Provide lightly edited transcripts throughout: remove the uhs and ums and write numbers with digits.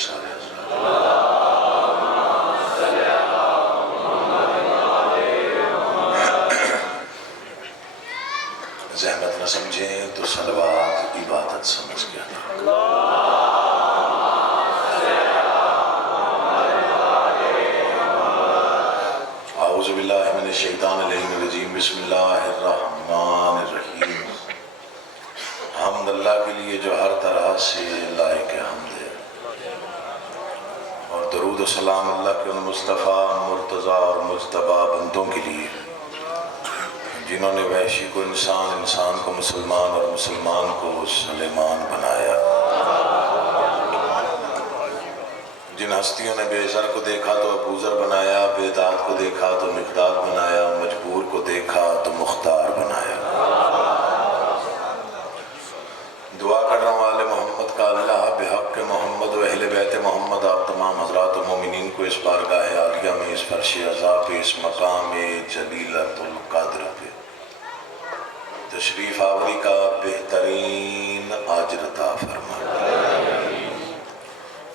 سارے حضرات۔ زحمت نہ سمجھیں تو صلوات عبادت سمجھ کے ادا۔ اعوذ باللہ من الشیطان الرجیم، بسم اللہ الرحمن الرحیم۔ حمد اللہ کے لیے جو ہر طرح سے لائق حمد ہے، اور درود و سلام اللہ کے ان مصطفیٰ مرتضیٰ اور مجتبیٰ بندوں کے لیے جنہوں نے وحشی کو انسان، انسان کو مسلمان اور مسلمان کو سلیمان بنایا، جن ہستیوں نے بے زر کو دیکھا تو ابو ذر بنایا، بے داد کو دیکھا تو مقداد بنایا، مجبور کو دیکھا تو مختار بنایا۔ دعا کر رہا ہوں آل محمد کا اللہ بحق محمد و اہل بیت محمد، آپ تمام حضرات و مومنین کو اس بارگاہ عالیہ میں، اس فرش عزا پہ، اس مقام جلیلۃ القدر پہ تشریف آوری کا بہترین اجر عطا فرمائے۔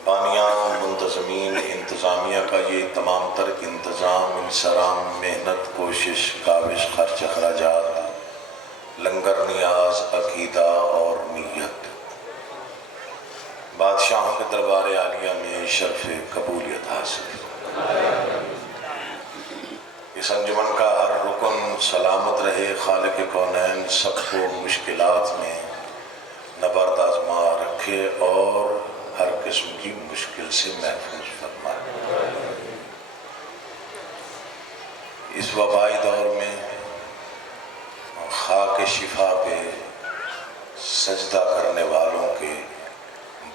بانیان، منتظمین، انتظامیہ کا یہ تمام تر انتظام، انصرام، محنت، کوشش، کاوش، خرچ، اخراجات، لنگر، نیاز، عقیدہ اور نیت، بادشاہوں کے دربار عالیہ میں شرف قبولیت حاصل۔ اس انجمن کا ہر رکن سلامت رہے، خالق کونین سب کو مشکلات میں نبرد آزما رکھے اور ہر قسم کی مشکل سے محفوظ فرمائے۔ اس وبائی دور میں خاک شفا پہ سجدہ کرنے والوں کے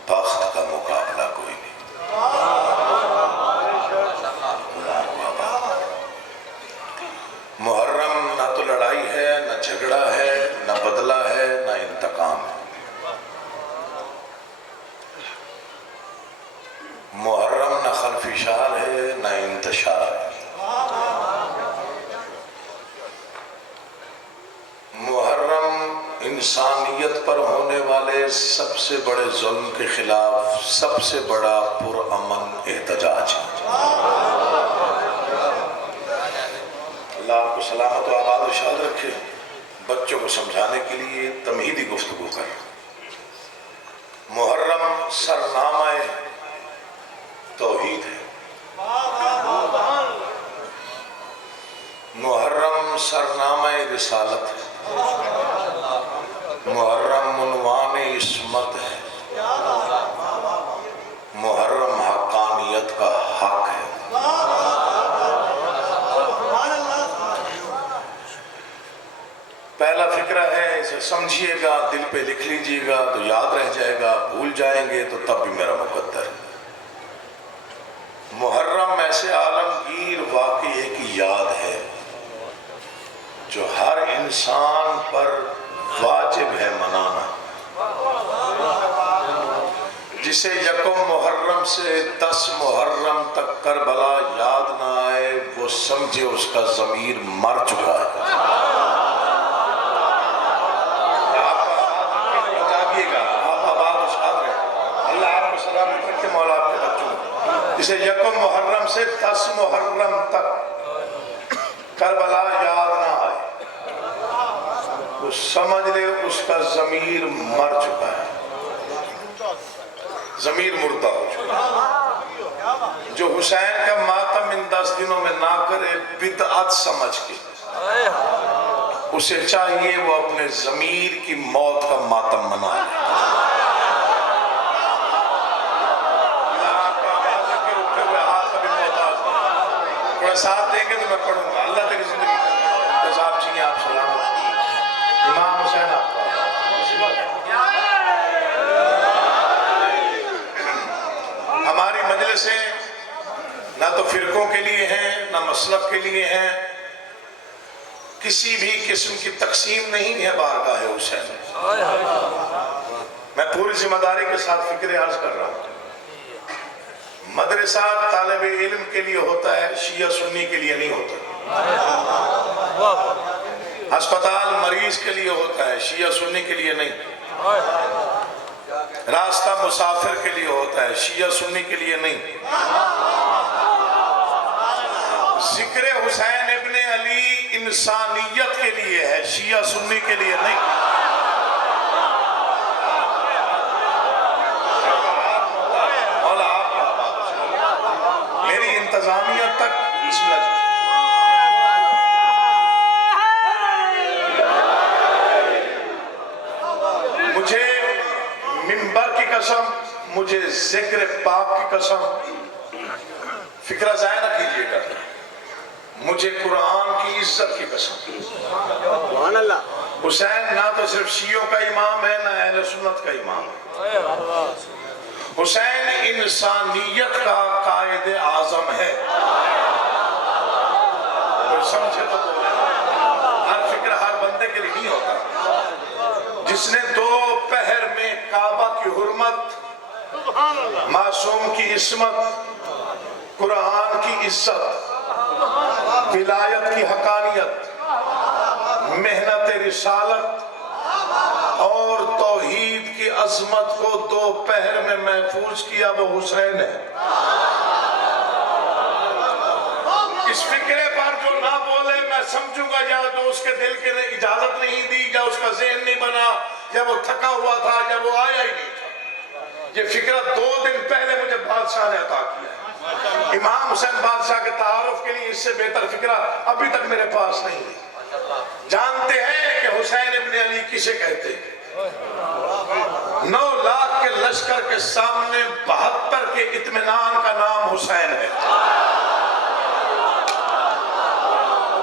بخت کا مقابلہ کوئی نہیں۔ محرم نہ تو لڑائی ہے، نہ جھگڑا ہے، نہ بدلہ ہے، نہ انتقام ہے۔ محرم نہ خلفشار ہے، نہ انتشار ہے۔ محرم انسانیت پر ہونے والے سب سے بڑے ظلم کے خلاف سب سے بڑا پرامن احتجاج ہے۔ اللہ آپ کو سلامت و آباد و شاد رکھے۔ بچوں کو سمجھانے کے لیے تمہیدی گفتگو کر۔ محرم سرنامہ توحید ہے، محرم سرنامہ رسالت ہے، محرم عنوان عصمت ہے، محرم حقانیت کا حق ہے۔ پہلا فکرہ ہے، اسے سمجھیے گا، دل پہ لکھ لیجئے گا تو یاد رہ جائے گا، بھول جائیں گے تو تب بھی میرا مقدر ہے۔ محرم ایسے عالمگیر واقعے کی یاد ہے جو ہر انسان پر واجب ہے منانا۔ جسے یکم محرم سے 10 محرم تک کربلا یاد نہ آئے، وہ سمجھے اس کا ضمیر مر چکا ہے۔ جسے یکم محرم سے 10 محرم تک کربلا یاد نہ آئے، وہ سمجھ لے اس کا ضمیر مر چکا ہے، ضمیر مردہ ہو چکا ہے۔ جو حسین کا ماتم ان 10 دنوں میں نہ کرے بدعت سمجھ کے، اسے چاہیے وہ اپنے ضمیر کی موت کا ماتم منائے۔ ساتھ دیں گے تو میں پڑھوں گا۔ اللہ تیری زندگی انتظام چاہیے، آپ سلامت۔ امام حسین آپ کا ہماری مجلسیں نہ تو فرقوں کے لیے ہیں، نہ مسلک کے لیے ہیں، کسی بھی قسم کی تقسیم نہیں ہے بارگاہ حسین۔ میں پوری ذمہ داری کے ساتھ فکر عرض کر رہا ہوں۔ مدرسہ طالب علم کے لیے ہوتا ہے، شیعہ سنی کے لیے نہیں ہوتا۔ ہسپتال مریض کے لیے ہوتا ہے، شیعہ سنی کے لیے نہیں۔ راستہ مسافر کے لیے ہوتا ہے، شیعہ سنی کے لیے نہیں۔ ذکر حسین ابن علی انسانیت کے لیے ہے، شیعہ سنی کے لیے نہیں۔ مولا آپ کا بات، میری انتظامیہ تک بسم اللہ جی۔ مجھے منبر کی قسم، مجھے ذکر پاک کی قسم، فکرہ ضائع نہ کیجیے گا، مجھے قرآن کی عزت کی قسم، حسین نہ تو صرف شیعوں کا امام ہے، نہ اہل سنت کا امام ہے، حسین انسانیت کا قائد اعظم ہے۔ کوئی سمجھے تو ہر فکر ہر بندے کے لیے نہیں ہوتا۔ جس نے دو پہر میں کعبہ کی حرمت، معصوم کی عصمت، قرآن کی عزت، ولایت کی حقانیت، محنت رسالت اور توحید کی عظمت کو دو پہر میں محفوظ کیا، وہ حسین ہے۔ اس فکرے پر جو نہ بولے میں سمجھوں گا یا جو اس کے دل کے اجازت نہیں دی، یا اس کا ذہن نہیں بنا، یا وہ تھکا ہوا تھا، یا وہ آیا ہی نہیں تھا۔ یہ فکرہ 2 دن پہلے مجھے بادشاہ نے عطا کیا ہے۔ امام حسین بادشاہ کے تعارف کے لیے اس سے بہتر فکرہ ابھی تک میرے پاس نہیں ہے۔ جانتے ہیں کہ حسین ابن علی کسے کہتے ہیں؟ 9 لاکھ کے لشکر کے سامنے 72 کے اطمینان کا نام حسین ہے۔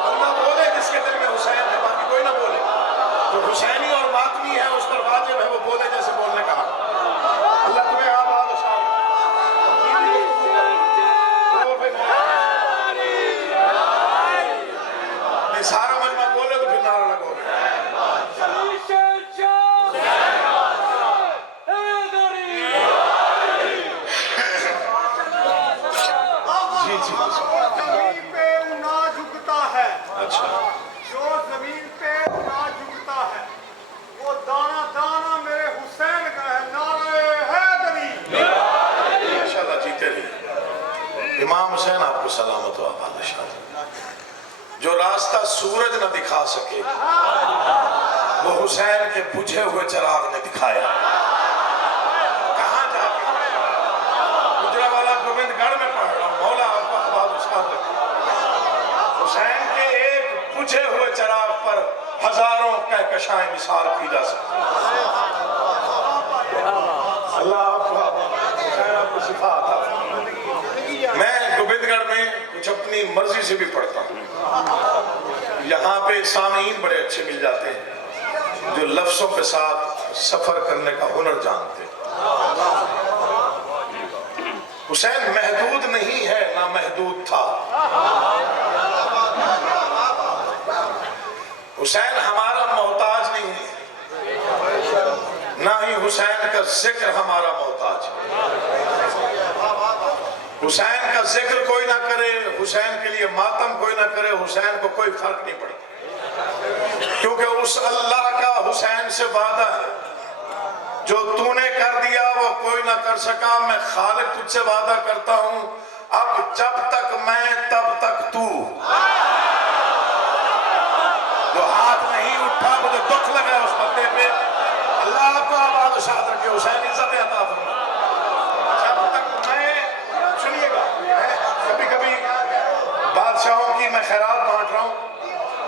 بندہ بولے جس کے دل میں حسین ہے، باقی کوئی نہ بولے۔ جو حسینی اور ماتمی ہے اس پر واجب ہے وہ بولے جیسے بولنے کا حق۔ اللہ تمہیں آباد و شاد۔ سارا مجمع بولے تو پھر نعرہ لگو گے۔ جی جی زمین پہ نہ جھکتا ہے، اچھا جو زمین پہ نہ جھکتا ہے وہ دانا دانا میرے حسین کا ہے۔ نعرہ حیدری۔ ماشاءاللہ جیتے رہیے۔ امام حسین آپ کو سلامت و آباد و شاد۔ جو راستہ سورج نہ دکھا سکے وہ حسین کے بجھے ہوئے چراغ نے دکھایا۔ کہاں جا کے گجرانوالہ گوبند گڑھ میں پڑھ رہا ہوں، مولا آپ کو آباد و شاد رکھے۔ حسین کے ایک بجھے ہوئے چراغ پر ہزاروں کہکشائیں مثال کی جا سکتی ہیں۔ اللہ آپ کو حسین آپ کو شفا عطا فرمائے۔ میں گوبند گڑھ میں کچھ اپنی مرضی سے بھی پڑھتا ہوں۔ یہاں پہ سامعین بڑے اچھے مل جاتے ہیں جو لفظوں کے ساتھ سفر کرنے کا ہنر جانتے ہیں۔ حسین محدود نہیں ہے، نہ محدود تھا۔ حسین ہمارا محتاج نہیں ہے، نہ ہی حسین کا ذکر ہمارا محتاج ہے۔ حسین کا ذکر کوئی نہ کرے، حسین کے لیے ماتم کوئی نہ کرے، حسین کو کوئی فرق نہیں پڑتا، کیونکہ اس اللہ کا حسین سے وعدہ ہے جو تو نے کر دیا وہ کوئی نہ کر سکا۔ میں خالق تجھ سے وعدہ کرتا ہوں، اب جب تک میں تب تک تو۔ جو ہاتھ نہیں اٹھا مجھے دکھ لگا اس بندے پہ۔ اللہ آپ کو آباد و شاد رکھے، حسین عزت عطا فرمائے۔ جب تک میں، سنیے گا، کبھی کبھی بادشاہوں کی میں خیرات بانٹ رہا ہوں،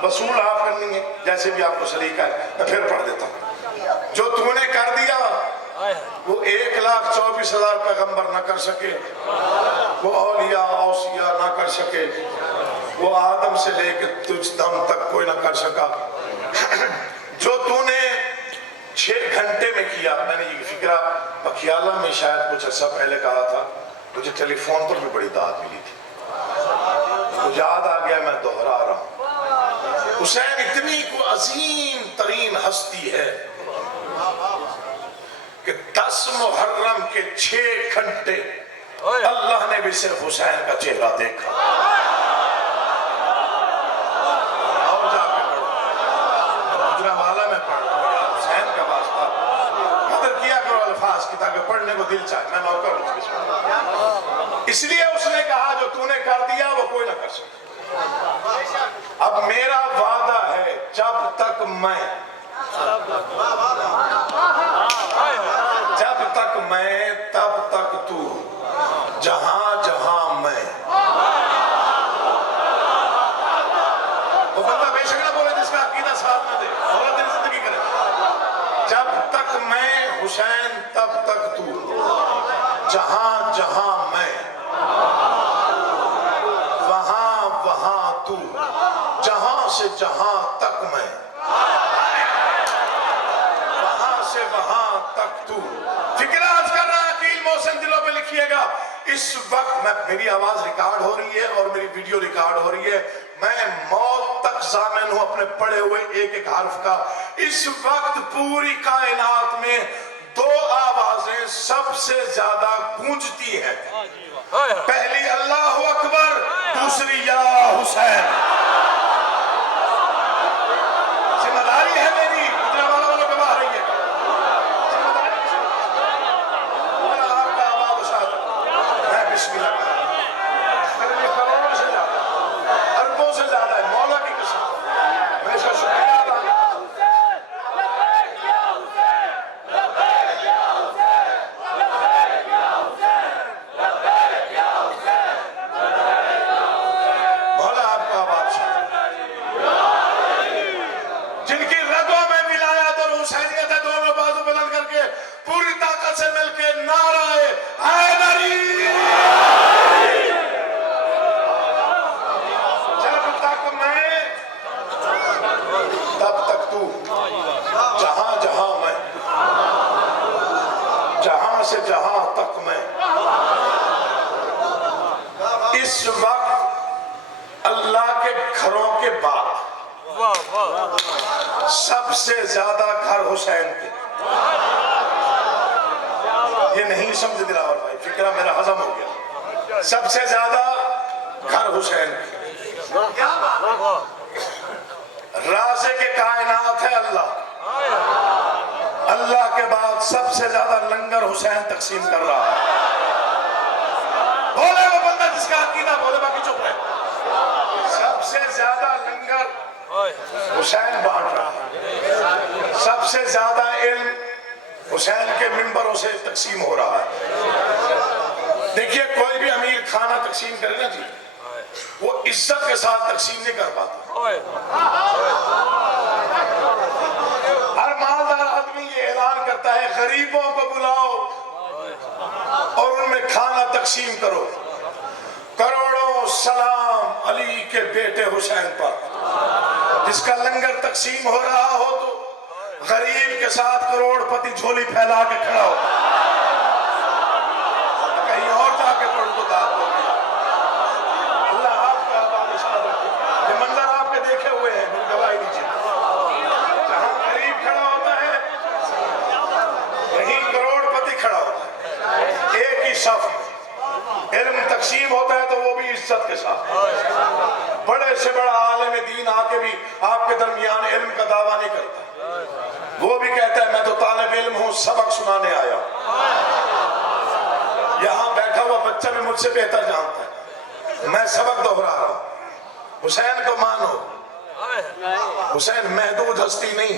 وصول آپ کرنی ہے جیسے بھی آپ کو سلیقہ ہے، میں پھر پڑھ دیتا ہوں۔ جو تو نے کر دیا وہ 1,24,000 پیغمبر نہ کر سکے، وہ اولیاء اوصیاء نہ کر سکے، وہ آدم سے لے کے تجھ دم تک کوئی نہ کر سکا۔ جو تو نے 6 گھنٹے میں کیا، میں نے یہ فکرہ بکھیالہ میں شاید کچھ عرصہ پہلے کہا تھا، مجھے ٹیلی فون پر بھی بڑی داد ملی تھی، تو یاد آ گیا، میں دہرا رہا ہوں۔ حسین اتنی کو عظیم ترین ہستی ہے کہ 10 محرم کے 6 گھنٹے اللہ نے بھی صرف حسین کا چہرہ دیکھا۔ اور جا کے پڑھو، گجرانوالہ میں پڑھ رہا ہوں، حسین کا واسطہ قدر کیا کرو الفاظ کی۔ اس لیے اس نے کہا جو تو نے کر دیا وہ کوئی نہ کر سکتا۔ اب میرا وعدہ ہے جب تک میں تب تک تو، جہاں جہاں میں۔ وہ بندہ بے شک نہ بولے جس کا عقیدہ ساتھ نہ دے، اور تیری زندگی کرے۔ جب تک میں حسین تب تک تو، جہاں جہاں میں، وہاں وہاں تو، جہاں سے جہاں تک میں، وہاں سے وہاں تک تو۔ فکر آج کر رہا ہے عقیل محسن، دلوں پہ لکھیے گا۔ اس وقت میری آواز ریکارڈ ہو رہی ہے اور میری ویڈیو ریکارڈ ہو رہی ہے، میں موت تک ضامن ہوں اپنے پڑھے ہوئے ایک ایک حرف کا۔ اس وقت پوری کائنات میں دو آوازیں سب سے زیادہ گونجتی ہیں، پہلی اللہ اکبر، دوسری یا حسین۔ ذمہ داری ہے میری، اتنے والوں کو باہر رہی ہے، ذمہ داری آپ کا آواز اشاد، میں بسم اللہ کہا، میرے لیے کروڑوں سے زیادہ، اربوں سے زیادہ ہے، مولا کی قسم، میں اس کا شکریہ ادا کرتا ہوں۔ جہاں تک میں، اس وقت اللہ کے گھروں کے بعد سب سے زیادہ گھر حسین کے۔ یہ نہیں سمجھ دلاور بھائی، فکرہ میرا ہضم ہو گیا۔ سب سے زیادہ گھر حسین کے، رازق کائنات ہے اللہ، اللہ کے بعد سب سے زیادہ لنگر حسین تقسیم کر رہا ہے۔ بولے وہ بندہ جس کا عقیدہ، بولے باقی چپ رہے۔ سب سے زیادہ لنگر حسین بانٹ رہا ہے، سب سے زیادہ علم حسین کے منبروں سے تقسیم ہو رہا ہے۔ دیکھیے کوئی بھی امیر کھانا تقسیم کرے نا جی، وہ عزت کے ساتھ تقسیم نہیں کر پاتا۔ ہر مالدار آدمی یہ اعلان کرتا ہے غریبوں کو بلاؤ اور ان میں کھانا تقسیم کرو۔ کروڑوں سلام علی کے بیٹے حسین پر، جس کا لنگر تقسیم ہو رہا ہو تو غریب کے ساتھ کروڑ پتی جھولی پھیلا کے کھڑا ہو، کہیں اور جا کے پڑھو تو داد ہو گیا۔ اللہ آپ کا آباد اشاد رکھے۔ یہ منظر آپ کے دیکھے ہوئے ہیں، میری گواہی دیجیے۔ جہاں غریب کھڑا ہوتا ہے وہیں کروڑ پتی کھڑا ہوتا ہے، ایک ہی صف میں۔ علم تقسیم ہوتا ہے تو وہ بھی عزت کے ساتھ۔ بڑے سے بڑا عالم دین آ کے بھی آپ کے درمیان علم کا دعویٰ نہیں کرتا، وہ بھی کہتا ہے میں تو طالب علم ہوں، سبق سنانے آیا۔ یہاں بیٹھا ہوا بچہ بھی مجھ سے بہتر جانتا ہے، میں سبق دہرا رہا ہوں۔ حسین کو مانو، حسین محدود ہستی نہیں،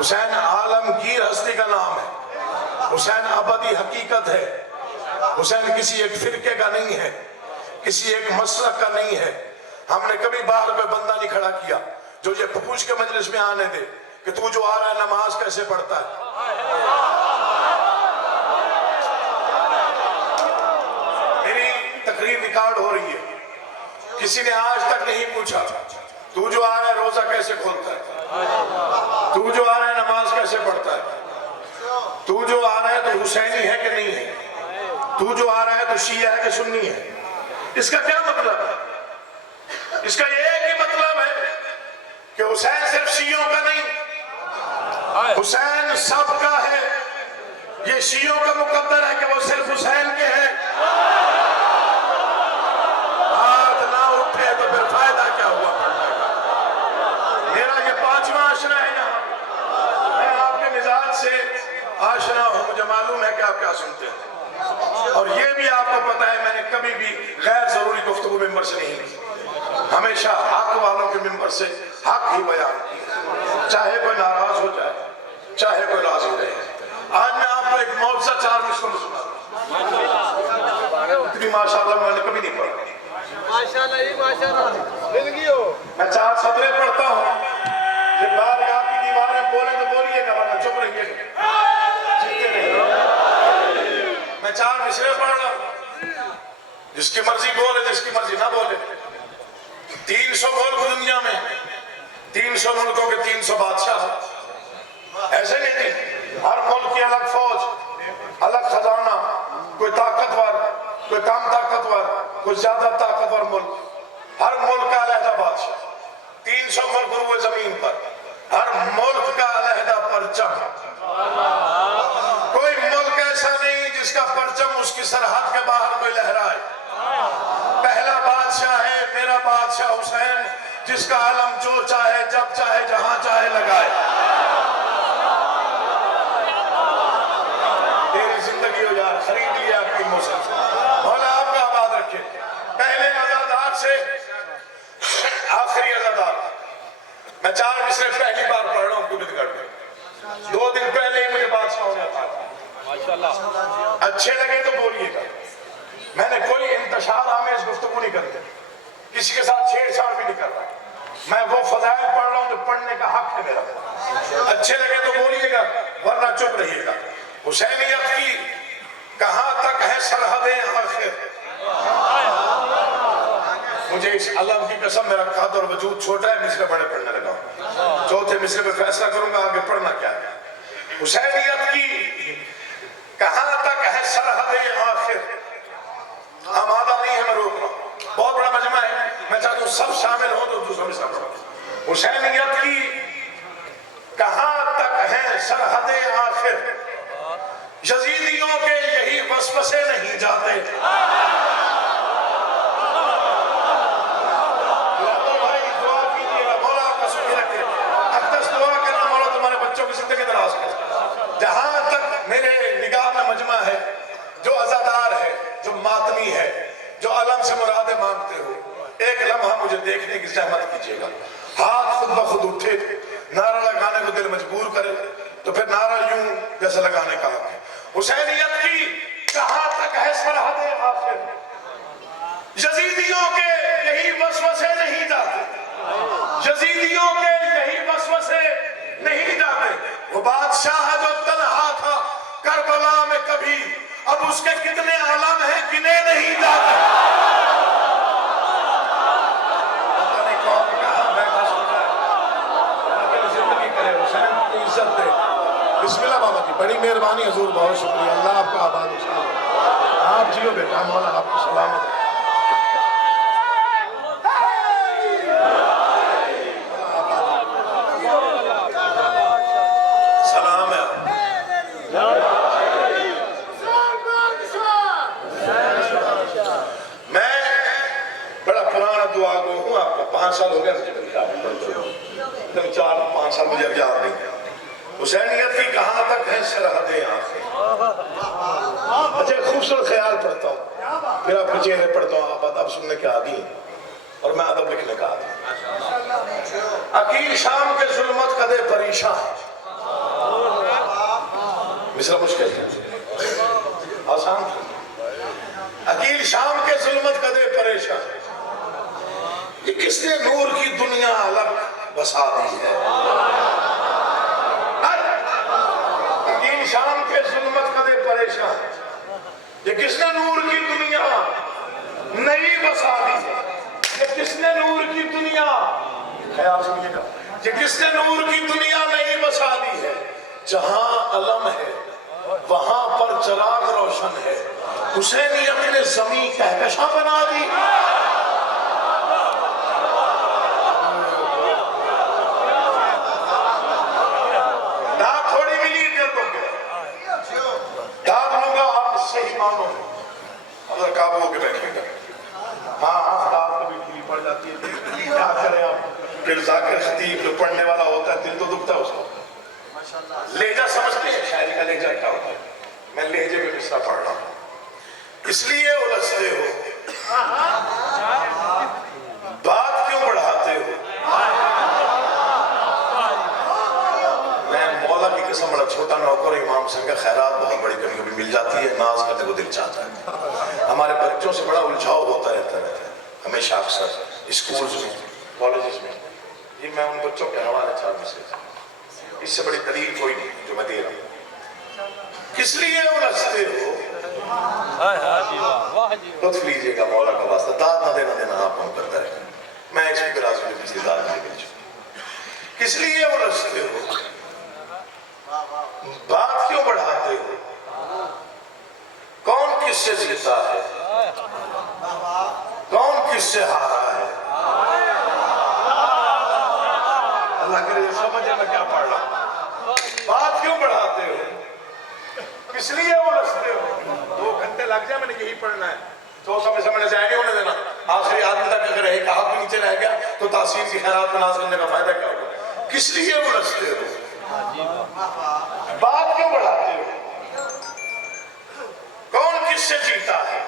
حسین عالمگیر ہستی کا نام ہے، حسین ابدی حقیقت ہے، حسین کسی ایک فرقے کا نہیں ہے، کسی ایک مسلک کا نہیں ہے۔ ہم نے کبھی باہر پہ بندہ نہیں کھڑا کیا جو یہ پوچھ کے مجلس میں آنے دے کہ تو جو آ رہا ہے نماز کیسے پڑھتا ہے۔ میری تقریر ریکارڈ ہو رہی ہے، کسی نے آج تک نہیں پوچھا تو جو آ رہا ہے روزہ کیسے کھولتا ہے، تو جو آ رہا ہے نماز کیسے پڑھتا ہے، تو جو آ رہا ہے تو حسینی ہے کہ نہیں ہے، تو جو آ رہا ہے تو شیعہ ہے کہ سنی ہے۔ اس کا کیا مطلب ہے؟ اس کا یہ ایک ہی مطلب ہے کہ حسین صرف شیعوں کا نہیں، حسین سب کا ہے۔ یہ شیعوں کا مقدر ہے کہ وہ صرف حسین کے ہیں، ہاتھ نہ اٹھے تو پھر فائدہ کیا ہوا پڑھنے کا۔ میرا یہ 5واں عشرہ ہے یہاں، میں آپ کے مزاج سے آشنا ہوں، مجھے معلوم ہے کہ آپ کیا سنتے ہیں، اور یہ بھی آپ کو پتا ہے میں نے اوپر سے حق ہی بیان کیا، چاہے کوئی ناراض ہو جائے چاہے کوئی راضی رہے۔ آج میں آپ کو ایک معجزہ 4 مصروں میں سنا رہا ہوں، اتنی ماشاءاللہ میں نے کبھی نہیں پڑھا۔ میں 4 سطریں پڑھتا ہوں، جب بارگاہ کی دیواریں بولیں تو بولیے گا، ورنہ چپ رہیے گا، جیتے رہیے۔ میں 4 مصرے پڑھ رہا ہوں، جس کی مرضی بولے جس کی مرضی نہ بولے۔ 300 ملک دنیا میں، 300 ملکوں کے 300 بادشاہ، ایسے نہیں تھے، ہر ملک کی الگ فوج، الگ خزانہ، کوئی طاقتور، کوئی کم طاقتور، کوئی زیادہ طاقتور ملک، ہر ملک کا علیحدہ بادشاہ، 300 ملک روئے زمین پر، ہر ملک کا علیحدہ پرچم۔ کوئی ملک ایسا نہیں جس کا پرچم اس کی سرحد کے باہر کوئی لہرائے۔ پہلا بادشاہ ہے میرا بادشاہ حسین، جس کا علم جو چاہے جب چاہے جہاں چاہے لگائے۔ تیری زندگی ہو یار، خرید لیا اپنی موسم سے، مولا آپ کا آباد رکھے۔ پہلے عزادار سے آخری عزادار، میں 4 مصرے پہلی بار پڑھ رہا ہوں کبت گڑھ میں، 2 دن پہلے ہی مجھے بادشاہ ہونے تھا۔ اچھے لگے تو بولیے گا، میں نے کوئی انتشار آمیز گفتگو نہیں کرتے، کسی کے ساتھ چھیڑ چھاڑ بھی نہیں کر رہا، میں وہ فضائل پڑھ رہا ہوں جو پڑھنے کا حق ہے میرا۔ اچھے لگے تو بولیے گا ورنہ چپ رہیے گا۔ حسینیت کی کہاں تک ہے سرحدیں آخر، مجھے اس علم کی قسم، میرا قد اور وجود چھوٹا ہے، مصرے بڑے پڑھنے لگا ہوں، 4تھے مصرے پہ فیصلہ کروں گا آگے پڑھنا کیا ہے۔ حسینیت کی کہاں تک ہے سرحدیں آخر، آمادہ نہیں ہے میں روک رہا ہوں، بہت بڑا مجمع ہے، میں چاہتا ہوں سب شامل ہوں تو دوسرا مصرع پڑھوں۔ حسینیت کی کہاں تک ہے سرحدیں آخر، یزیدیوں کے یہی وسوسے نہیں جاتے۔ بھائی دعا کیجیے گا، مولا آپ کا سکھی رکھے، اقدس دعا کرنا مولا تمہارے بچوں کی زندگی دراز کرے۔ جہاں تک میرے نگاہ میں مجمع ہے، جو عزادار ہے، جو ماتمی ہے، جو علم سے مرادیں مانگتے ہو، ایک لمحہ مجھے دیکھنے کی زحمت کیجیے گا۔ ہاتھ خود بخود اٹھے، نعرہ لگانے کو دل مجبور کرے تو پھر نعرہ یوں جیسے لگانے کا حق ہے۔ حسینیت کی کہاں تک ہے سرحدیں آخر، یزیدیوں کے یہی وسوسے نہیں جاتے، یزیدیوں کے یہی وسوسے نہیں جاتے۔ وہ بادشاہ جو تنہا تھا کربلا میں کبھی، اب اس کے کتنے عالم ہیں گنے نہیں جاتے۔ پتہ نہیں کون کہاں بیٹھا سوچا ہے، لیکن زندگی کرے، حسین کی عزت دے۔ بسم اللہ بابا جی، بڑی مہربانی حضور، بہت شکریہ، اللہ آپ کا آباد و سلامت، آپ جیو بیٹا، مولا آپ کو سلامت ہے۔ سلام ہے میں بڑا پرانا دعا گو ہوں، آپ کا 5 سال ہو گیا مجھے میری کتاب پڑھتے ہوئے، 4-5 سال مجھے اب یاد نہیں ہے۔ حسینیت کی کہاں تک ہے سرحدیں آخر۔ اچھا خوبصورت خیال پڑھتا ہوں، پھر آپ کے چہرے پڑھتا ہوں، آپ ادب سننے کے عادی ہیں اور میں ادب لکھنے کا عادی ہوں۔ عقیل شام کے ظلمت قدے پریشان، مصرع مشکل ہے، آسان ہے۔ عقیل شام کے ظلمت قدے پریشان، یہ کس نے نور کی دنیا الگ بسا دی ہے۔ عقیل شام کے ظلمت قدے پریشان، یہ کس نے نور کی دنیا نئی بسا دی ہے۔ یہ کس نے نور کی دنیا، خیال سنیے گا، یہ کس نے نور کی دنیا نئی بسا دی ہے۔ جہاں علم ہے وہاں پر چراغ روشن ہے، حسینیت نے زمین کہکشاں بنا دی۔ داد تھوڑی ملی دیر تو کیا داد لوں گا، آپ اس سے ہی مانو، اگر قابو ہو کے بیٹھیں گا۔ ہاں داد کو بھی ڈھیلی پڑ جاتی ہے، کیا کریں آپ، دل ذاکر خطیب جو پڑھنے والا ہوتا ہے دل تو دکھتا ہے اس کو۔ لہجہ سمجھتے ہیں شاعری کا لہجہ کیا ہوتا ہے، میں لہجے میں مصرع پڑھ رہا ہوں، اس لیے الجھتے ہو، بات کیوں بڑھاتے ہو، ہوتا نوکر امام حسین کا خیرات بہت بڑی کبھی کبھی مل جاتی ہے، ناز کرنے کو دل چاہتا ہے. ہمارے بچوں سے بڑا الجھاؤ ہوتا رہتا ہے ہمیشہ اکثر اسکولز میں کالجز میں. یہ میں ان بچوں کے حوالے چاہتا ہوں، اس سے بڑی دلیل کوئی نہیں جو میں دے رہا ہوں. کس لیے الجھتے ہو؟ لطف لیجیے گا مولا کا واسطہ، داد نہ دینا آپ کو کرتا ہے. میں اس کی راز میں کسی داد نہیں دے چکا. کس لیے الجھتے ہو؟ بات کیوں بڑھاتے ہو؟ کون کس سے جیتا ہے؟ کون کس سے ہارا ہے؟ اللہ کرے یہ سمجھے میں کیا پڑھ رہا ہوں. بات کیوں بڑھاتے ہو؟ کس لیے الجھتے ہو؟ 2 گھنٹے لگ جائے میں نے یہی پڑھنا ہے، تو سمجھنے سے نہیں ہونے دینا. آخری آدمی تک اگر ایک ہاتھ بھی نیچے رہ گیا تو تاثیر کی خیرات میں ناز کرنے کا فائدہ کیا ہوگا؟ کس لیے الجھتے ہو؟ بات کیوں بڑھاتے ہو؟ کون کس سے جیتا ہے؟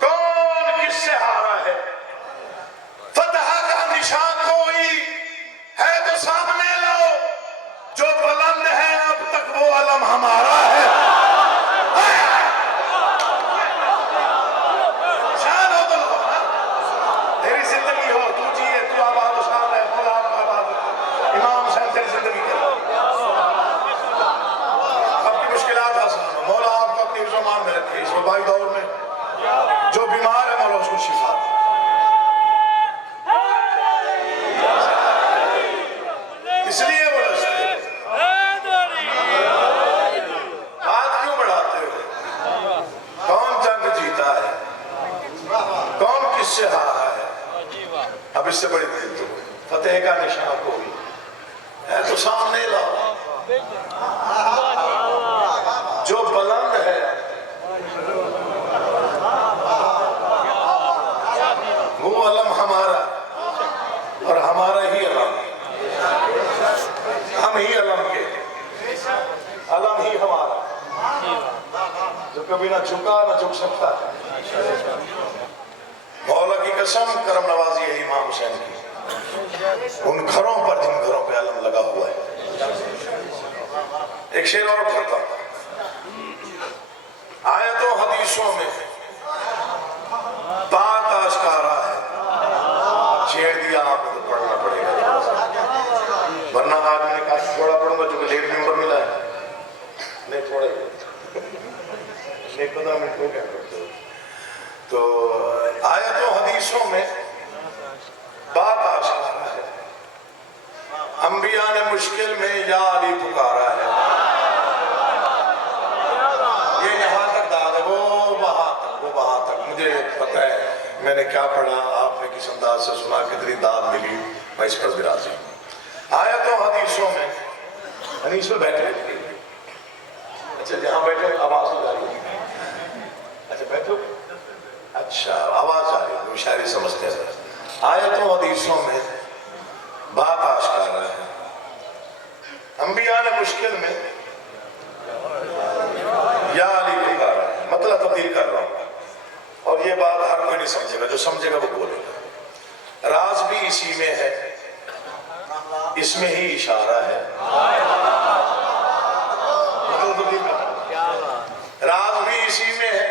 کون کس سے ہارا ہے؟ فتح کا نشان کوئی ہے تو سامنے لاؤ، جو بلند ہے اب تک وہ علم ہمارا ہے. شان ہو تو لو نا، تیری زندگی ہو، تو جیے، تو آباد و شان رہے، مولا آپ کا آباد ہو. امام حسین تیری زندگی کرو، آپ کی مشکلات آسان ہو. مولا آپ کو اپنی حفظ و امان میں رکھے. اس وبائی دور میں جو بیمار ہے مولا اس کو شفا دے. اس لیے الجھتے ہو؟ بات کیوں بڑھاتے ہو؟ کون جنگ جیتا ہے؟ کون کس سے ہارا ہے؟ اب اس سے بڑی دل تو فتح کا نشان کوئی ہے تو سامنے لاؤ، جو بلند ہے وہ علم ہمارا اور ہمارا ہی علم، ہم ہی علم کے، علم ہی ہمارا، جو کبھی نہ جھکا نہ جھک سکتا ہے. مولا کی قسم کرم نوازی ہے امام حسین کی ان گھروں پر جن گھروں پہ علم لگا ہوا ہے. ایک شعر اور پڑھتا ہوں. آیتوں حدیثوں میں بات آشکارا ہے. چھیڑ دیا آپ کو تو پڑھنا پڑے گا، ورنہ آج میں نے کہا تھوڑا پڑھوں گا چونکہ لیٹ نمبر ملا ہے. نہیں تھوڑا ایک 15 منٹ ہو گیا. تو آیتوں حدیثوں میں بات آشکارا ہے. انبیاء نے مشکل میں یا علی پکارا ہے. یہ یہاں تک داد ہے، وہ وہاں تک مجھے پتہ ہے میں نے کیا پڑھا، آپ نے کس انداز سے سنا، کتنی داد ملی، میں اس پر بھی راضی ہوں. آیتوں حدیثوں میں حدیث میں بیٹھے، اچھا جہاں بیٹھے آواز ہو جاری ہے، اچھا بیٹھو، اچھا آواز آ رہی ہے، شاعری سمجھتے ہیں. آیتوں حدیثوں میں بات آشکارا ہے. انبیاء نے مشکل میں یا علی پکارا ہے. مطلب تبدیل کر رہا ہوں، اور یہ بات ہر کوئی نہیں سمجھے گا، جو سمجھے گا وہ بولے گا. راز بھی اسی میں ہے، اس میں ہی اشارہ ہے. راز بھی اسی میں ہے.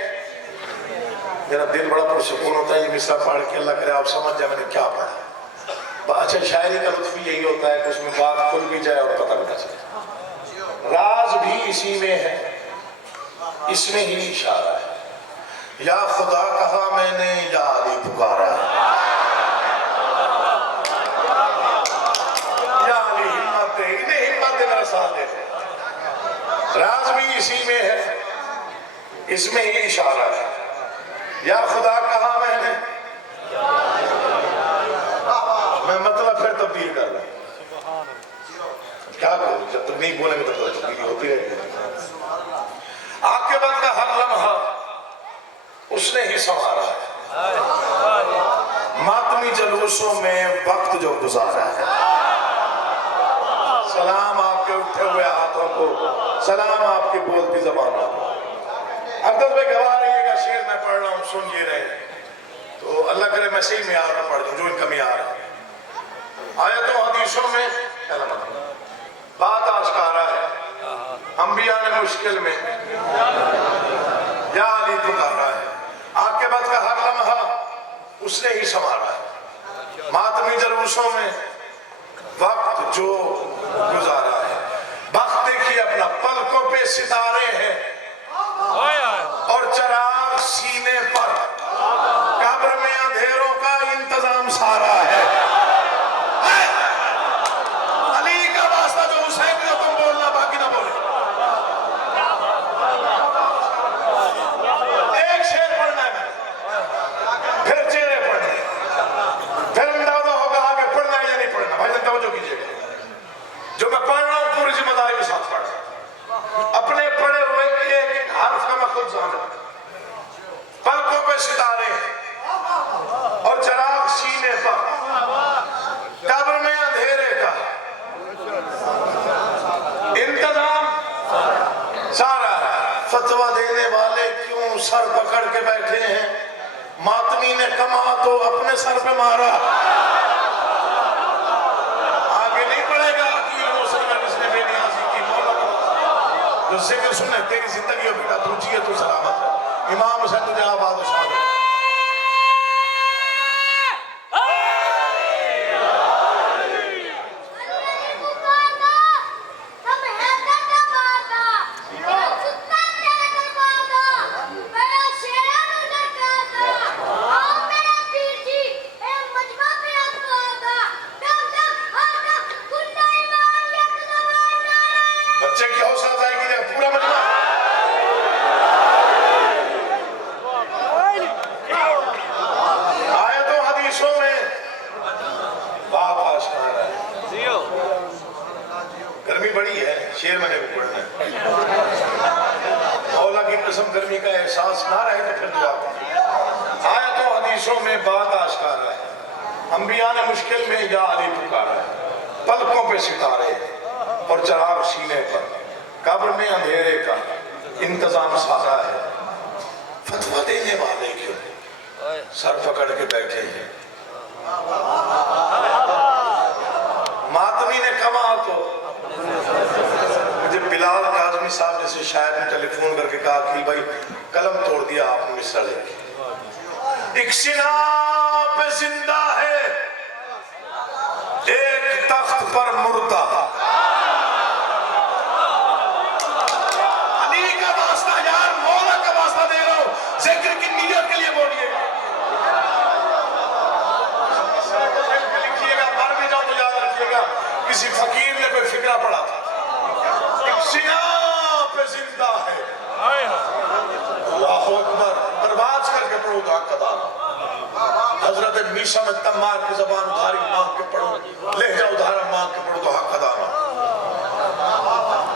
میرا دل بڑا پرسکون ہوتا ہے یہ مصرع پڑھ کے، اللہ کرے آپ سمجھ جائے میں نے کیا پڑھا. اچھا شاعری کا لطف یہی ہوتا ہے کہ اس میں بات کھل بھی جائے اور پتہ بھی نہ چلے. راز بھی اسی میں ہے، اس میں ہی اشارہ ہے. یا خدا کہا میں نے یا علی پکارا ہے. یا علی ہمت دے، انہیں ہمت دے، میرا ساتھ دے. راز بھی اسی میں ہے، اس میں ہی اشارہ ہے. یا خدا کہا میں نے، میں مطلب پھر تبدیل کر رہا ہوں. کیا کروں جب تک نہیں بولیں گے تب تک تبدیلی ہوتی رہے گی. عاقبت کا ہر لمحہ اس نے ہی سنوارا ہے. ماتمی جلوسوں میں وقت جو گزارا ہے. سلام آپ کے اٹھے ہوئے ہاتھوں کو، سلام آپ کی بولتی زبانوں کو. عبداللہ بھائی گواہ رہیے گا، شعر میں پڑھ رہا ہوں سن یہ رہے، تو اللہ کرے میں صحیح معیار میں پڑھ دوں جو ان کا معیار ہے. آیتوں حدیثوں میں بات آشکارا ہے. انبیاء نے مشکل میں یا علی پکارا ہے، عاقبت کا ہر لمحہ اس نے ہی سنوارا ہے۔ ماتمی جلوسوں میں وقت جو گزارا ہے، وقت دیکھیے اپنا، پلکوں پہ ستارے ہیں اور چراغ سینے پر، قبر میں اندھیروں کا انتظام سارا ہے۔ علی کا واسطہ جو حسین کا تم بولنا، باقی نہ بولے۔ ایک شعر پڑھنا ہے میں، پھر چہرے پڑھنے ہیں، پھر اندازہ ہوگا آگے پڑھنا ہے یا نہیں پڑھنا۔ بھائی جان توجہ کیجئے گا، جو میں پڑھ رہا ہوں پوری ذمہ داری کے ساتھ پڑھ رہا ہوں، اپنے پڑھے ہوئے ایک ایک حرف کا میں خود سامنے۔ پلکوں پہ ستارے اور چراغ سینے پر، قبر میں اندھیرے کا انتظام سارا ہے۔ فتویٰ دینے والے کیوں سر پکڑ کے بیٹھے ہیں؟ ماتمی نے کما تو اپنے سر پہ مارا۔ آگے نہیں پڑے گا عقیل مسلم جس نے بے نیازی کی مولا کا جو ذکر سنے تیری زندگی ہو بیٹا، تو جیے تو سلامت ہے۔ امام حسین تجھے آباد و شاد ہے۔ بچے کی حوصلہ افزائی کی لیے پورا مجمع آیتوں حدیثوں میں باب آشکار ہے۔ گرمی بڑی ہے، شعر میں نے بھی پڑھنا ہے۔ مولا کی قسم گرمی کا احساس نہ رہے تو پھر دعا کریں۔ آیتوں حدیثوں میں بات آشکار ہے، انبیاء نے مشکل میں یا علی پکارا ہے، پلکوں پہ ستارے اور چراغ سینے پر، قبر میں اندھیرے کا انتظام سارا ہے۔ فتویٰ دینے والے کیوں سر پکڑ کے بیٹھے ہیں؟ ماتمی نے کما تو مجھے بلال کاظمی صاحب جیسے شاعر نے ٹیلی فون کر کے کہا کہ بھائی قلم توڑ دیا آپ نے مصرع لکھی، ایک سنا پہ زندہ ہے ایک تخت پر مردہ۔ علی کا واسطہ یار، مولا کا واسطہ دے رہا ہوں، ذکر کی نیت کے لیے بولیے گا، لکھیے گا، مر بھی جاؤ تو یاد رکھیے گا۔ کسی فقیر نے کوئی فکرہ پڑھا تھا، ایک سنا پہ زندہ ہے، اللہ اکبر، پرواز کر کے پڑھو تو حق ادا۔ حضرت میشا میں تمار کی زبان ادھاری مانگ کے پڑھو، لہجہ ادھارا مانگ کے پڑھو تو حق ادا۔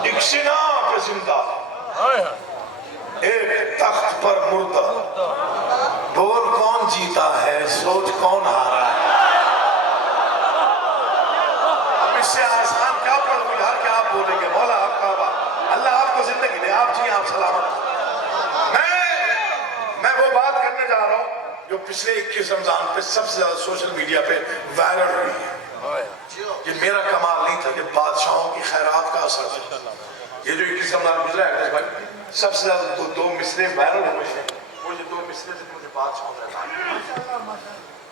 ایک سنا پہ زندہ ایک تخت پر مردہ، بول کون جیتا ہے سوچ کون ہارا ہے۔ اب اس سے آسان کیا پڑھوں یار، کیا آپ بولیں گے؟ مولا آپ کا اللہ آپ کو زندگی دے، آپ جی آپ سلامت۔ میں وہ بات کرنے جا رہا ہوں جو پچھلے 21 رمضان پہ سب سے زیادہ سوشل میڈیا پہ وائرل ہوئی ہے۔ یہ میرا کمال نہیں تھا، یہ بادشاہوں کی خیرات کا اثر تھا۔ یہ جو 21 رمضان گزرا ہے بھائی، سب سے زیادہ دو مصرے وائرل ہوئے ہیں، وہ یہ دو مصرے سے مجھے بادشاہوں نے کہا،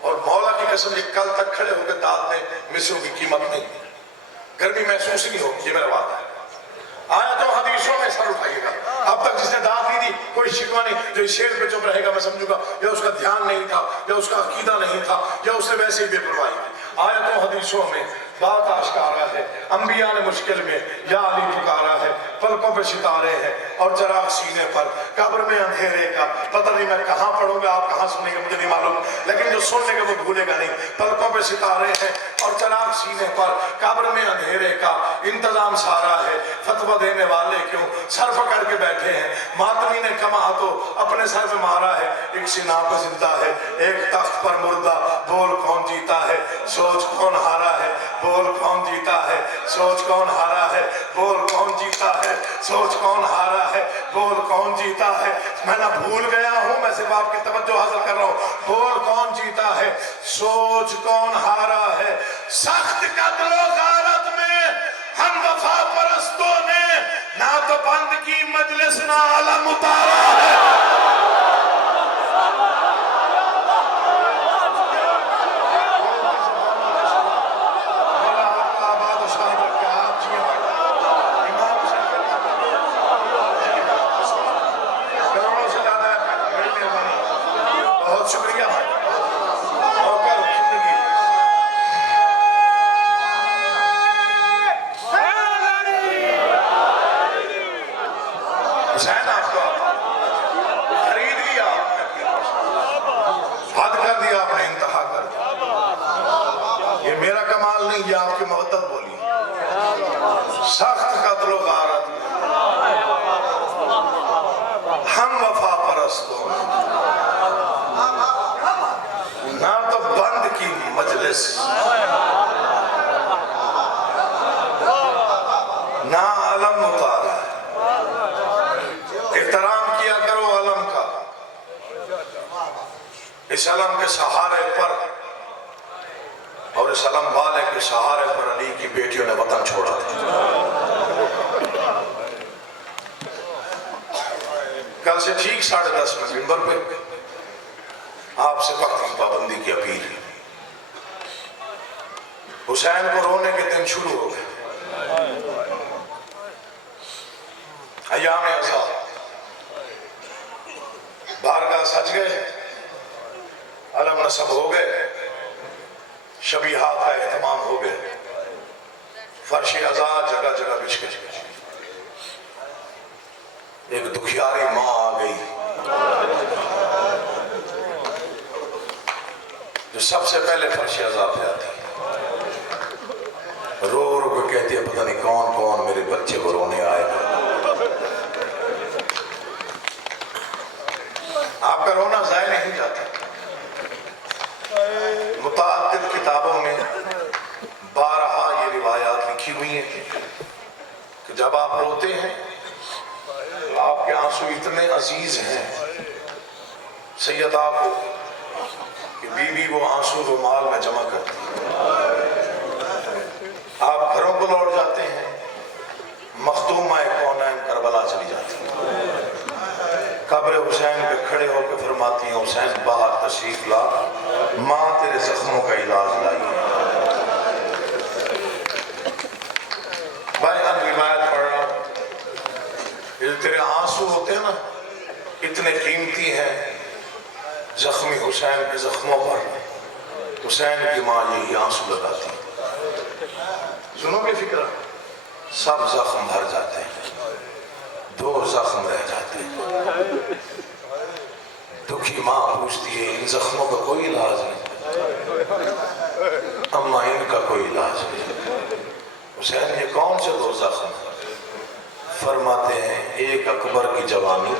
اور مولا کی قسم یہ کل تک کھڑے ہو کے داد میں مصروں کی قیمت نہیں، گرمی محسوس نہیں ہوگی، یہ میرا وعدہ ہے۔ آیتوں حدیثوں میں سر اٹھائیے گا، اب تک جس نے داد نہیں دی کوئی شکوہ نہیں، جو اس شعر پہ چپ رہے گا میں سمجھوں گا یا اس کا دھیان نہیں تھا یا اس کا عقیدہ نہیں تھا یا اس نے ویسے ہی بے پرواہی کی۔ آیتوں حدیثوں میں بات آشکارا ہے، انبیاء نے مشکل میں یا علی پکارا ہے، پلکوں پہ ستارے ہیں اور چراغ سینے پر، قبر میں اندھیرے کا پتہ نہیں میں کہاں پڑھوں گا، آپ کہاں سنیں گے مجھے نہیں معلوم، لیکن جو سن لے گا وہ بھولے گا نہیں۔ پلکوں پہ ستارے ہیں اور چراغ سینے پر، قبر میں اندھیرے کا انتظام سارا ہے۔ فتویٰ دینے والے کیوں سر پکڑ کے بیٹھے ہیں؟ ماتمی نے کما تو اپنے سر پہ مارا ہے، ایک سنا پہ زندہ ہے ایک تخت پر مردہ، بول کون جیتا ہے سوچ کون ہارا ہے، بول کون جیتا ہے سوچ کون ہارا ہے، بول کون جیتا ہے سوچ کون ہارا ہے، بول کون جیتا ہے۔ میں نہ بھول گیا ہوں، میں صرف آپ کی توجہ حاصل کر رہا ہوں، بول کون جیتا ہے سوچ کون ہارا ہے۔ سخت قتل و غارت میں ہم وفا پرستوں نے نہ تو بند کی مجلس نہ علم اتارا ہے. بہت شکریہ بھائی. حسین آپ کو خرید لیا آپ نے, حد کر دیا آپ نے, انتہا کر دیا. یہ میرا کمال نہیں, یہ آپ کی محبت بولی. سخت قتل و غارت ہم وفا پرستوں, نہ تو بند کی مجلس نہ علم اتارا. احترام کیا کرو علم کا. اس علم کے سہارے پر اور اس علم والے کے سہارے پر علی کی بیٹیوں نے وطن چھوڑا تھا. کل سے ٹھیک 10:30 میں منبر پہ آپ سے وقت کی پابندی کی اپیل ہے. حسین کو رونے کے دن شروع ہو گئے. ایام عزا بارگاہ سج گئے, علم نصب ہو گئے, شبیہات کا اہتمام ہو گئے, فرش عزا جگہ جگہ بچھ گئے. ایک دکھیاری ماں آ گئی جو سب سے پہلے فرش عزا پہ آتی, رو رو کے کہتی ہے پتہ نہیں کون کون میرے بچے کو رونے آئے گا. آپ کا رونا ضائع نہیں جاتا. متعدد کتابوں میں بارہا یہ روایات لکھی ہوئی ہیں کہ جب آپ روتے ہیں آپ کے آنسو اتنے عزیز ہیں سیدہ کو کہ بی بی وہ آنسو رومال میں جمع کرتی. آپ گھروں کو لوٹ جاتے ہیں, مختومہ کونین کربلا چلی جاتی ہے. قبر حسین پہ کھڑے ہو کے فرماتی ہیں حسین باہر تشریف لا, ماں تیرے زخموں کا علاج لائی ہے. بھائی ہم روایت پڑھ رہا ہوں, یہ تیرے آنسو ہوتے ہیں نا اتنے قیمتی ہیں. زخمی حسین کے زخموں پر حسین کی ماں یہی آنسو لگاتی. سنو گے فکرہ, سب زخم بھر جاتے ہیں, 2 زخم رہ جاتے ہیں. دکھی ماں پوچھتی ہے ان زخموں کا کوئی علاج نہیں, اما ان کا کوئی علاج نہیں. حسین یہ کون سے 2 زخم ہیں؟ فرماتے ہیں ایک اکبر کی جوانی,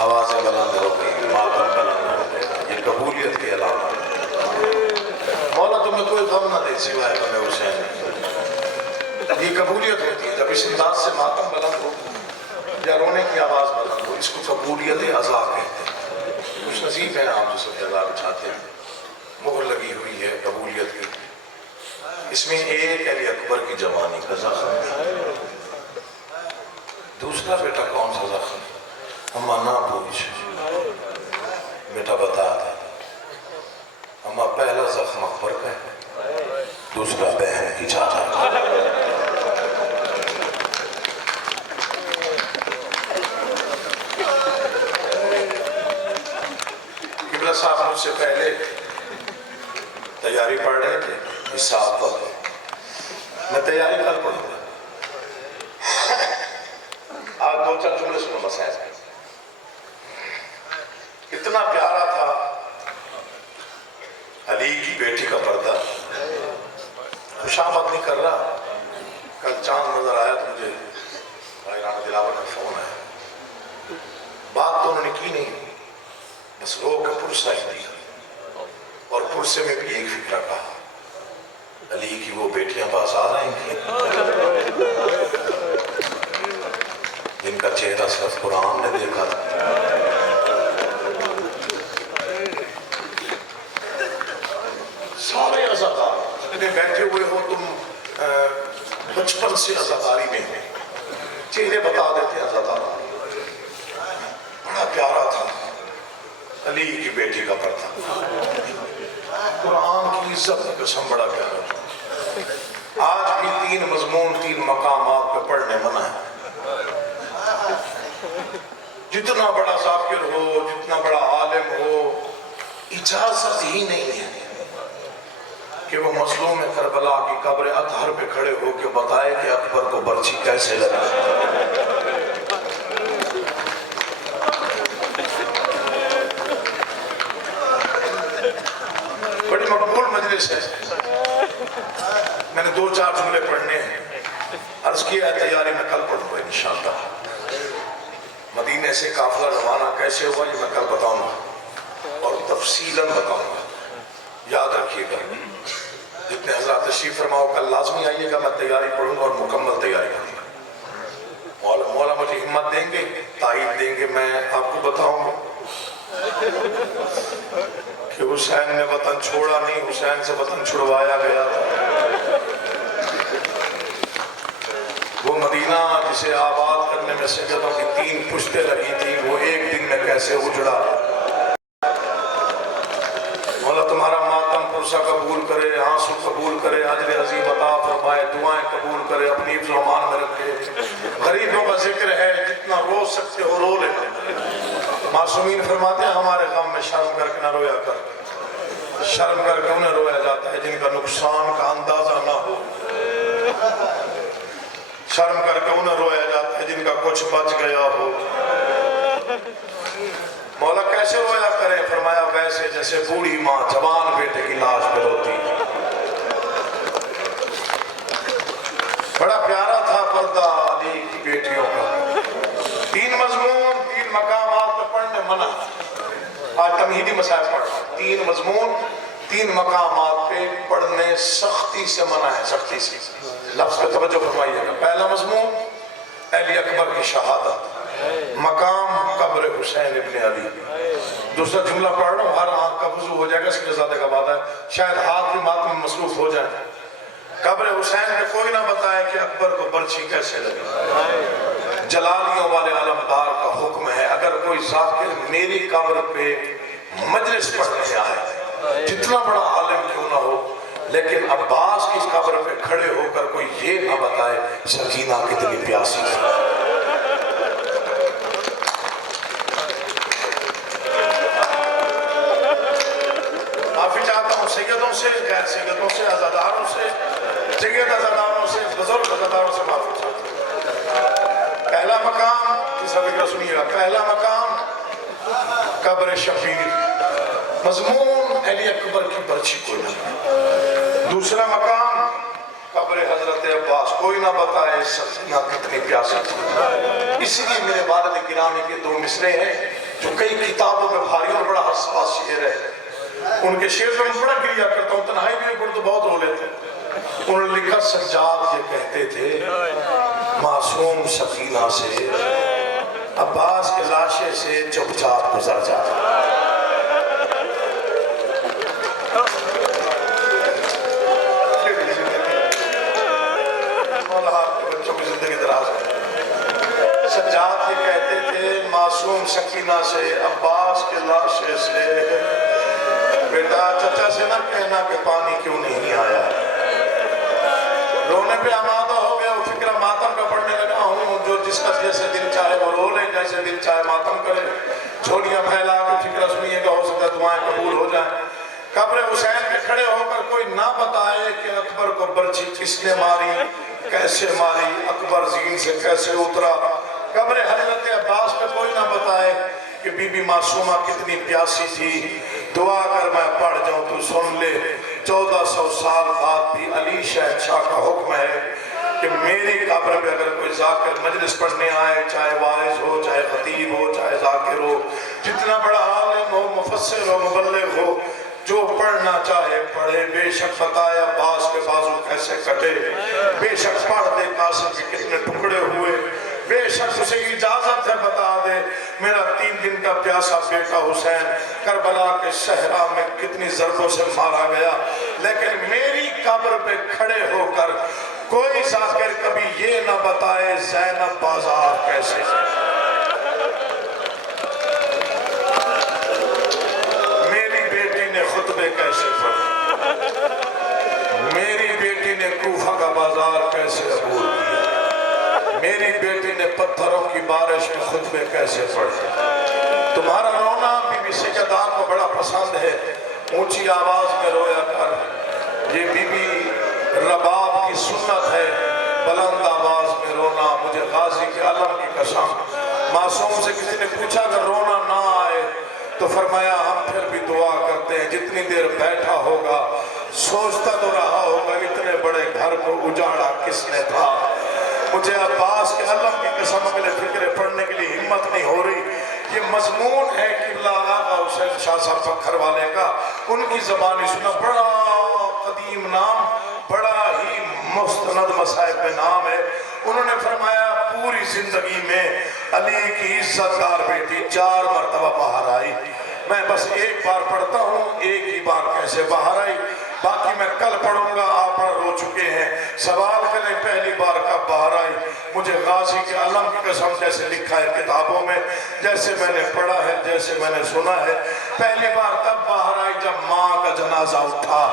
آوازیں بلند ہو گئی, ماتم بلند ہو گیا, یہ قبولیت کے علاوہ. مولا تمہیں کوئی غم نہ دے سوائے غم حسین. یہ قبولیت ہوتی ہے جب اس انداز سے ماتم بلند ہو یا رونے کی آواز بلند ہو, اس کو قبولیت عزا کہتے ہیں. کچھ نصیب ہیں آپ جو سب عزا بچھاتے ہیں, مہر لگی ہوئی ہے قبولیت کی. اس میں ایک علی اکبر کی جوانی کا زخم. دوسرا بیٹا کون سا زخم؟ اما نہ پوچھ, بیٹا بتا دے. اما پہلا زخم اکبر کا ہے, دوسرا بہن کی چاچا کا. قبلہ صاحب مجھ سے پہلے تیاری پڑھ رہے تھے حساب پر, میں تیاری کل پڑھوں گا. آج 2-4 جملے سنو بس. اتنا پیارا تھا علی کی بیٹی کا پردہ, خوشامد نہیں کر رہا. کل چاند نظر آیا تو مجھے بھائی رانا دلاور کا فون آیا. بات تو انہوں نے کی نہیں, بس رو کے پرسہ ہی دیا, اور پرسے میں بھی ایک فکرہ کہا, علی کی وہ بیٹیاں بازار آئیں گی جن کا چہرہ صرف قرآن نے دیکھا تھا. سارے عزادار اتنے بیٹھے ہوئے ہو, تم بچپن سے عزاداری میں ہیں، چہرے بتا دیتے ہیں عزادار، بڑا پیارا تھا، علی کی بیٹی کا پردہ، قرآن کی عزت کی قسم بڑا پیارا تھا۔ آج بھی 3 مضمون 3 مقامات پہ پڑھنے منع ہے۔ جتنا بڑا ذاکر ہو، جتنا بڑا عالم ہو، اجازت ہی نہیں ہے کہ وہ مظلوم کربلا کی قبر اطہر پہ کھڑے ہو کے بتائے کہ اکبر کو برچھی کیسے لگا۔ بڑی مقبول مجلس ہے، میں نے 2-4 جملے پڑھنے ہیں، عرض کیا ہے تیاری میں کل پڑھوں گا انشاءاللہ۔ مدینے سے قافلہ روانہ کیسے ہوا یہ میں کل بتاؤں گا اور تفصیلاً بتاؤں گا، یاد رکھیے گا۔ جتنے حضرات تشریف فرماؤ کل لازمی آئیے گا، میں تیاری پڑھوں گا اور مکمل تیاری پڑھوں گا۔ مولا مجھے ہمت دیں گے، تائید دیں گے، میں آپ کو بتاؤں گا کہ حسین نے وطن چھوڑا نہیں، حسین سے وطن چھڑوایا گیا تھا۔ وہ مدینہ جسے آباد کرنے میں سیدوں کی 3 پشتیں لگی تھی، وہ ایک دن میں کیسے اجڑا۔ مولا تمہارا ماتم پرسہ قبول کرے، آنسو قبول کرے، اجر عظیم عطا فرمائے، دعائیں قبول کرے، اپنی حفظ و امان میں رکھے۔ غریبوں کا ذکر ہے، جتنا رو سکتے ہو رو لے۔ معصومین فرماتے ہیں ہمارے غم میں شرم کر کے نہ رویا کر، شرم کر کے انہیں رویا جاتا ہے جن کا نقصان کا اندازہ نہ ہو، شرم کر کے انہیں رویا جاتا ہے جن کا کچھ بچ گیا ہو۔ مولا کیسے رویا کرے؟ فرمایا ویسے جیسے بوڑھی ماں جوان بیٹے کی لاش پہ روتی۔ بڑا پیارا تھا پردہ علی کی بیٹیوں کا۔ 3 مضمون 3 مقامات پہ پڑھنے منع، آج تمہیدی مسائل پڑھ رہا ہوں۔ 3 مضمون 3 مقامات پہ پڑھنے سختی سے منع ہے، سختی سے۔ لفظ پہ توجہ فرمائیے گا۔ پہلا مضمون علی اکبر کی شہادت، مقام قبر حسین ابن علی۔ دوسرا جملہ پڑھ رہا ہوں، ہر آنکھ کا وضو ہو جائے گا، اس کے زیادہ کا بات ہے، شاید ہاتھ بھی ماتم میں مصروف ہو جائیں۔ قبر حسین پہ کوئی نہ بتائے کہ اکبر کو برچھی کیسے لگی۔ جلالیوں والے علمدار کا حکم ہے اگر کوئی ذاکر میری قبر پہ مجلس پڑھنے آئے، جتنا بڑا عالم کیوں نہ ہو، لیکن عباس کی قبر پہ کھڑے ہو کر کوئی یہ نہ بتائے سکینہ کتنی پیاسی تھی۔ معافی چاہتا ہوں سیدوں سے، غیر سیدوں سے، عزاداروں سے، سید عزاداروں سے، بزرگ عزاداروں سے معافی چاہتا ہوں۔ پہلا مقام، اس فکرہ سنیے گا، پہلا مقام قبر شفیع، مضمون علی اکبر کی برچھی کوئی نہ۔ دوسرا مقام قبر حضرت عباس، کوئی نہ بتائے سکینہ کتنی پیاسی تھی۔ اسی لیے میرے والد گرامی کے 2 مصرے ہیں جو کئی کتابوں میں بھاری اور بڑا حساس شعر ہے، ان کے شعر میں بڑا گریا کرتا ہوں، تنہائی میں پڑھ تو بہت رو لیتے ہیں۔ انہوں نے لکھا سجاد یہ کہتے تھے معصوم سکینہ سے عباس کے لاشے سے چپ چاپ گزر جاتا۔ سجاد یہ کہتے تھے معصوم سکینہ سے عباس کے لاشے سے، بیٹا چچا سے نہ کہنا کہ پانی کیوں نہیں آیا۔ رونے پہ آمادہ ہو گیا، وہ فکرہ ماتم کا پڑھنے لگا ہوں، جو جس کا جیسے دل چاہے وہ رو لے، جیسے دل چاہے ماتم کرے۔ جھولیاں پھیلا کے فکرہ سنیے گا، ہو سکتا ہے دعائیں قبول ہو جائیں۔ قبر حسین پہ کھڑے ہو کر کوئی نہ بتائے کہ اکبر کو برچھی کس نے ماری، کیسے ماری، اکبر زین سے کیسے اترا۔ قبر حضرت عباس پہ کوئی نہ بتائے کہ بی بی معصومہ کتنی پیاسی تھی۔ دعا کر میں پڑھ جاؤں تو سن لے، 1400 سال بعد بھی علی شہنشاہ کا حکم ہے کہ میری قبر پہ اگر کوئی ذاکر مجلس پڑھنے آئے، چاہے واعظ ہو، چاہے خطیب ہو، چاہے ذاکر ہو، جتنا بڑا عالم ہو، مفسر ہو، مبلغ ہو، جو پڑھنا چاہے پڑھے، بے شک بتایا عباس کے بازو کیسے کٹے، بے شک پڑھ دے قاسم کے کتنے ٹکڑے ہوئے، بے شک اسے اجازت ہے بتا دے میرا 3 دن کا پیاسا بیٹا حسین کربلا کے صحرا میں کتنی ضربوں سے مارا گیا، لیکن میری قبر پہ کھڑے ہو کر کوئی ذاکر کبھی یہ نہ بتائے زینب بازار کیسے ہے۔ میری بیٹی نے خطبے کیسے پڑھے، میری بیٹی نے کوفہ کا بازار کیسے عبور کیا، میری بیٹی نے پتھروں کی بارش میں خطبے کیسے پڑھے۔ تمہارا رونا بی بی سجدہ کو بڑا پسند ہے، اونچی آواز میں رویا کر، یہ بی بی رباب کی سنت ہے، بلند آواز میں رونا۔ مجھے غازی کے علم کی قسم، معصوم سے کسی نے پوچھا اگر رونا نہ آئے تو فرمایا ہم پھر بھی دعا کرتے ہیں، جتنی دیر بیٹھا ہوگا سوچتا تو رہا ہوگا اتنے بڑے گھر کو اجاڑا کس نے تھا۔ مجھے عباس کے علم کی قسم اگلے فکرے پڑھنے کے لیے ہمت نہیں ہو رہی۔ یہ مضمون ہے قبلہ آقا حسین شاہ صاحب پکھر والے کا، ان کی زبانی سنا، بڑا قدیم نام، بڑا ہی مستند مصائب میں نام ہے۔ انہوں نے فرمایا پوری زندگی میں علی کی عزتدار بیٹی 4 مرتبہ باہر آئی، میں بس ایک بار پڑھتا ہوں، ایک ہی بار کیسے باہر آئی، باقی میں کل پڑھوں گا، آپ پڑھ رو چکے ہیں۔ سوال کریں پہلی بار کب باہر آئی، مجھے غازی کے علم کی قسم جیسے لکھا ہے کتابوں میں، جیسے میں نے پڑھا ہے، جیسے میں نے سنا ہے، پہلی بار تب باہر آئی جب ماں کا جنازہ اٹھا،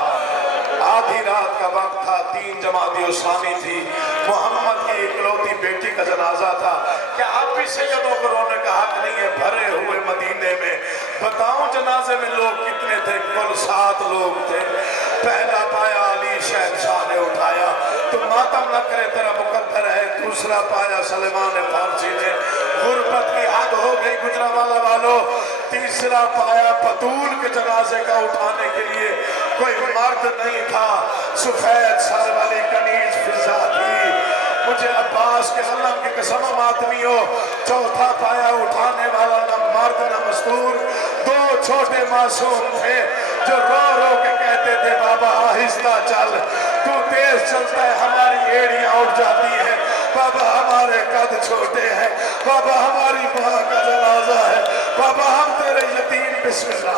آدھی رات کا وقت تھا، 3 جمادی الثانی تھی، محمد کی اکلوتی بیٹی کا جنازہ تھا۔ کیا آپ بھی سیدوں کو رونے کا حق نہیں ہے بھرے ہوئے مدینے میں؟ بتاؤں جنازے میں لوگ کتنے تھے؟ کل 7 لوگ تھے۔ پہلا پایا علی شہنشاہ نے اٹھایا، تو ماتم نہ کرے تیرا مقدر ہے۔ دوسرا پایا سلیمان فارسی نے، غربت کی حد ہو گئی گجرانوالہ والوں۔ تیسرا پایا بطول کے جنازے کا اٹھانے کے لیے کوئی مرد نہیں تھا، سفید سر والی کنیز فضا تھی۔ مجھے عباس کے علم کی قسم ماتمیوں، چوتھا پایا اٹھانے والا نہ مرد نہ مستور، 2 چھوٹے معصوم تھے جو رو رو کے کہتے تھے بابا آہستہ چل، تو تیز چلتا ہے ہماری ایڑیاں اٹھ جاتی ہیں، بابا ہمارے قد چھوٹے ہیں، بابا ہماری ماں کا جنازہ ہے، بابا ہم تیرے یتیم بسم اللہ۔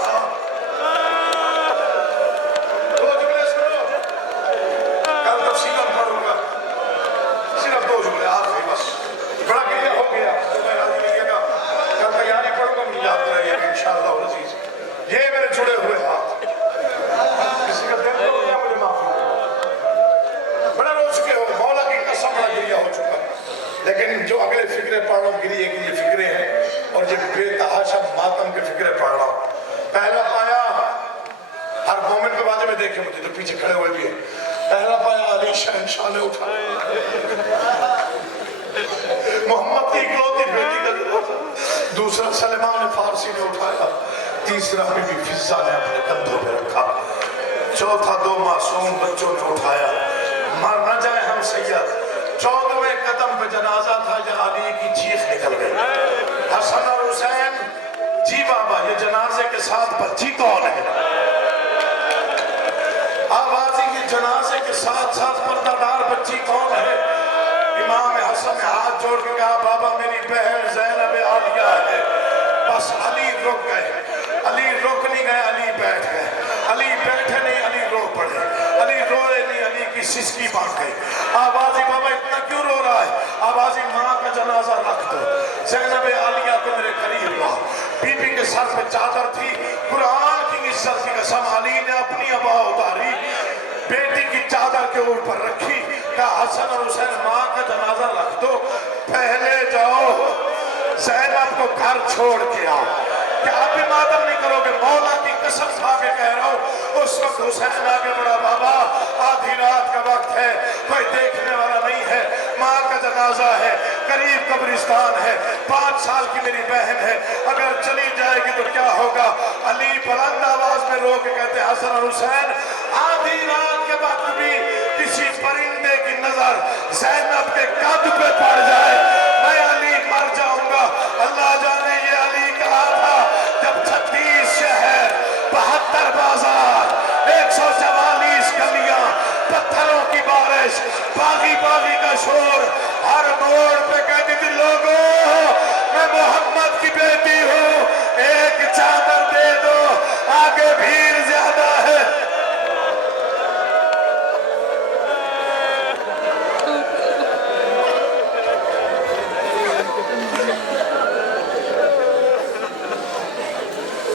یہ میرے جڑے ہوئے ہاتھ، کسی کا دل تو کیا مجھے معافی، بڑا رو چکے ہو، مولا کی قسم بڑا گریہ ہو چکا، لیکن جو اگلے فکرے پڑھ رہا ہوں گریہ کے لیے فکرے ہیں، اور یہ بے تحاشا ماتم کے فکرے پڑھ رہا ہوں۔ پہلا پایا، ہر مومن کے بارے میں دیکھیں مجھے تو پیچھے کھڑے ہوئے بھی ہیں، پہلا پایا علی شہنشاہ نے اٹھایا، محمد کی اکلوتی بیٹی کا جنازہ، دوسرا سلیمان فارسی نے اٹھایا، تیسرا بی بی فضہ نے اپنے کندھوں پہ رکھا، چوتھا 2 معصوم بچوں نے اٹھایا۔ مر نہ جائے ہم سید، 14ویں قدم پہ جنازہ تھا، یا علی کی چیخ نکل گئی، حسن اور حسین، جی بابا یہ جنازے کے ساتھ بچی کون ہے؟ آوازی یہ جنازے کے ساتھ پردہ دار بچی کون ہے؟ امام حسن نے ہاتھ جوڑ کے کہا بابا میری بہن زینب عالیہ ہے۔ بس علی رک گئے، علی رک نہیں گئے، علی بیٹھ گئے، علی بیٹھے نہیں، علی رو پڑے، علی روئے نہیں، علی کی سسکی بانٹ گئی۔ آوازی بابا اتنا کیوں رو رہا ہے؟ آوازی ماں کا جنازہ رکھ دو، زینب عالیہ کو میرے قریب لاؤ۔ بی بی کے سر پہ چادر تھی، قرآن کی عزت کی قسم علی نے اپنی ابا اتاری، بیٹی کی چادر کے اوپر رکھی، کہا حسن اور حسین ماں کا جنازہ رکھ دو، پہلے جاؤ زینب کو گھر چھوڑ کے آؤ۔ کیا آپ بھی ماتم نہیں کرو گے؟ مولا کی قسم کھا کے کہہ رہا ہوں، اس وقت حسین آگے بڑھا، بابا آدھی رات کا وقت ہے، کوئی دیکھنے والا نہیں ہے، ماں کا جنازہ ہے، قریب قبرستان ہے، 5 سال کی میری بہن ہے، اگر چلی جائے گی تو کیا ہوگا؟ علی بلند آواز میں رو کے کہتے ہیں حسن اور حسین آدھی رات کے وقت بھی کسی پرندے کی نظر زینب کے قد پہ پڑ جائے میں علی مر جاؤں گا۔ اللہ جانے یہ علی کہا تھا جب 36 شہر، 72 بازار، 144 گلیاں، پتھروں کی بارش، باغی باغی کا شور، ہر موڑ پہ کہتی تھی لوگوں